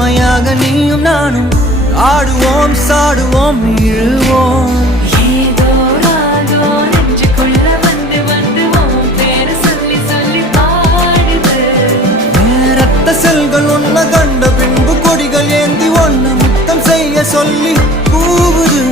உண்மையாக நீயும் நானும் ஆடுவோம் சாடுவோம் இழுவோம் ஏதோ ராகோ நெஞ்சுக்குள்ள வந்து வந்து உன் பேரை சொல்லி சொல்லி பாடுது நேரத்த செல்கள் ஒன்ன கண்ட பின்பு கொடிகள் ஏந்தி ஒன்ன முத்தம் செய்ய சொல்லி கூவுது